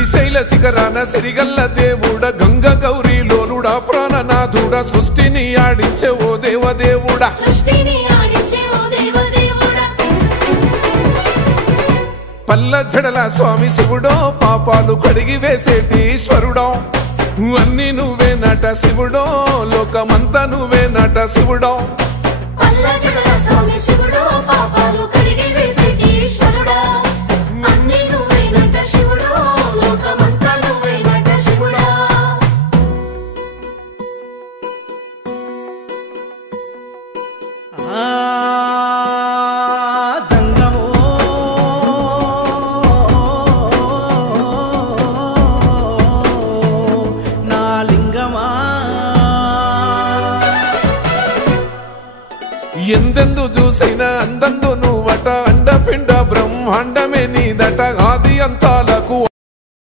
శ్రీశైల శిఖరాన సిరిగల్ల దేవుడ గంగ గౌరీ లోలుడా ప్రాణనాథుడ సృష్టిని ఆడించే ఓ దేవదేవుడా పల్ల జడల స్వామి శివుడో పాపాలు కడిగి వేసేటి ఈశ్వరుడో అన్ని నువ్వే నట శివుడో లోకమంతా నువ్వే నట శివుడో ఎందెందు చూసిన అందందు నువ్వట అండపిండ బ్రహ్మాండమే నీదట ఆది అంతా